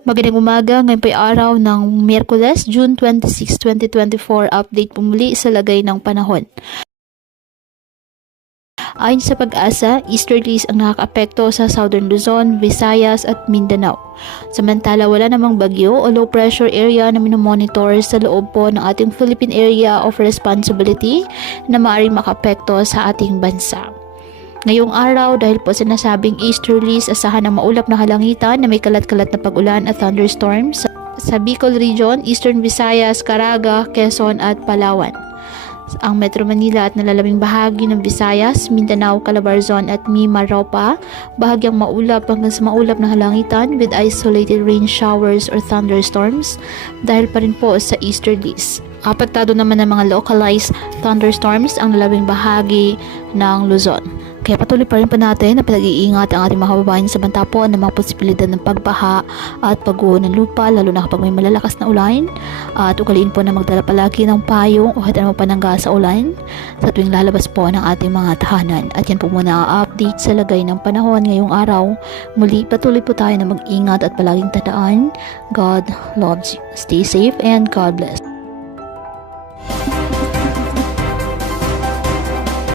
Magandang umaga, ngayon po ay araw ng Miyerkules, June 26, 2024. Update po muli sa lagay ng panahon. Ayon sa Pag-asa, easterlies ang nakakaapekto sa Southern Luzon, Visayas at Mindanao. Samantala, wala namang bagyo o low pressure area na minomonitor sa loob po ng ating Philippine Area of Responsibility na maaaring makaapekto sa ating bansa. Ngayong araw, dahil po sinasabing easterlies, asahan ng maulap na kalangitan na may kalat-kalat na pag-ulan at thunderstorms sa Bicol Region, Eastern Visayas, Caraga, Quezon at Palawan. Ang Metro Manila at nalalabing bahagi ng Visayas, Mindanao, Calabarzon at Mimaropa, bahagyang maulap hanggang sa maulap na kalangitan with isolated rain showers or thunderstorms dahil pa rin po sa easterlies. Apektado naman ng mga localized thunderstorms ang nalalabing bahagi ng Luzon. Kaya patuloy pa rin po natin na pinag-iingat ang ating mga kababayan sa banta po ng mga posibilidad ng pagbaha at pagguho ng lupa, lalo na kapag may malalakas na ulan. At ugaliin po na magdala palagi ng payong o hati naman panangga sa ulan sa tuwing lalabas po ng ating mga tahanan. At yan po muna ang update sa lagay ng panahon ngayong araw. Muli patuloy po tayo na mag-ingat at palaging tandaan, God loves you. Stay safe and God bless.